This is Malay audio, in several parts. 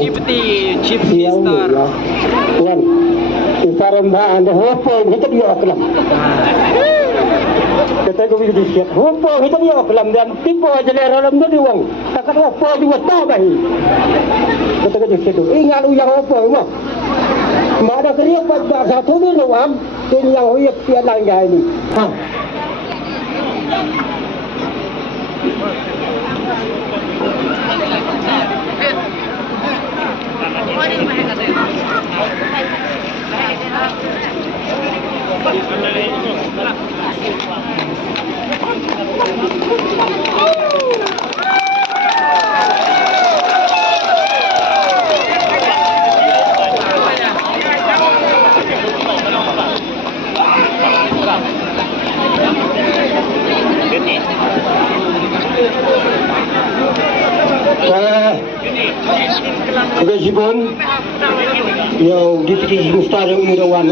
Deputy Chief Minister. Tuan, Isaramba anda hopo kita dia kelam. Kita ko bisa disiap. Hopo kita dia kelam dan tipo aja dalam tu diuang. Takkan hopo juga tahu bahi. Kita ko disiap tu. Ingat uyang hopo mah. Ada kerja pada satu ni luam. Ini yang uyap pialang gaya ni. Ha. Bejibon yang Deputy Minister yang Irawan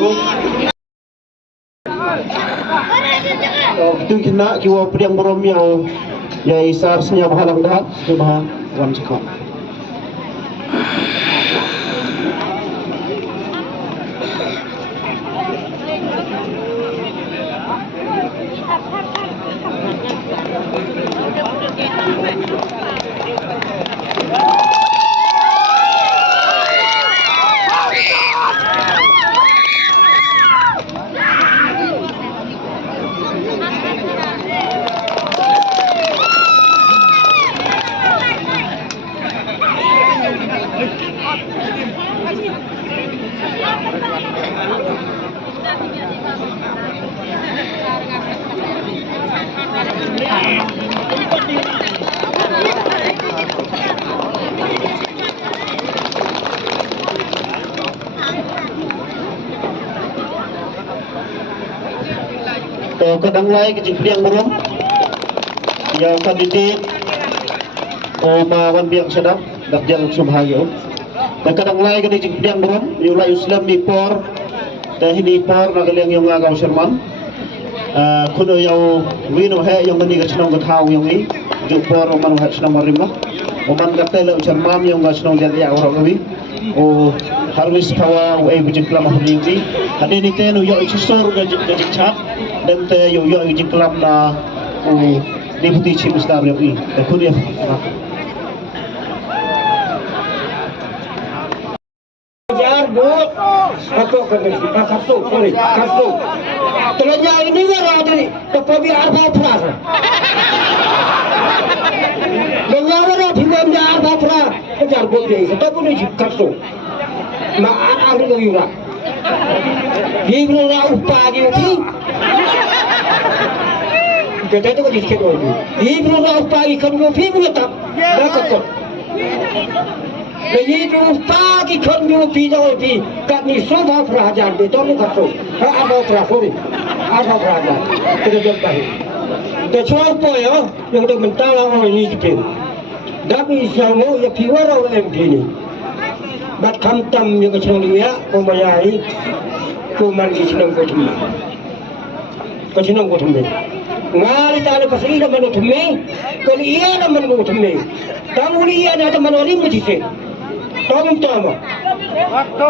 itu kena kiwa priang berom yang seharusnya bahalang dah sebab wan cakap. Kadang lain kecil yang belum yang kandidat mawan biang sedap dak yang subhayo dan kadang lain kecil yang belum yula Islam di por dah ini por nagaliang yang agak Sherman kuno yang wino he yang meni kecil nong tahu yang ini jupor oman hat senang marima oman kata le Sherman yang nggak senang jadi orang lebih harus tawa kecil kelam ini ada ni tenu yang isor gajik cat dan te yo jiklam na Deputy Chief Minister yang ini. Aku dia. Jar buat satu kali satu sorry satu. Teranya ini berada di tepi arba pras. Dengar ada tinggal di arba pras. Jar buat dia satu ni satu. Ma ada juga. Hibru na upagi ni. Kita itu kan disket dulu. Hibru na upagi kan go hibru tak. Dah kau. Hibru upagi kan go pijau pi. Kan ni soba perajan betul ni kau. Ada perasuri. Ada perajan. Kita jumpa. Dah cuba ya. Yang tu mentala orang ini kita. Tapi siapa yang piwara orang MP ni. Bat kamtam yang kecil dia, pemayai, kuman kecil kotum, kecil kotum. Ngali tali pasir dah mana tumme, kalau ia dah mana tumme, tamu ni ia dah mana orang mesti. Tamu tamu. Waktu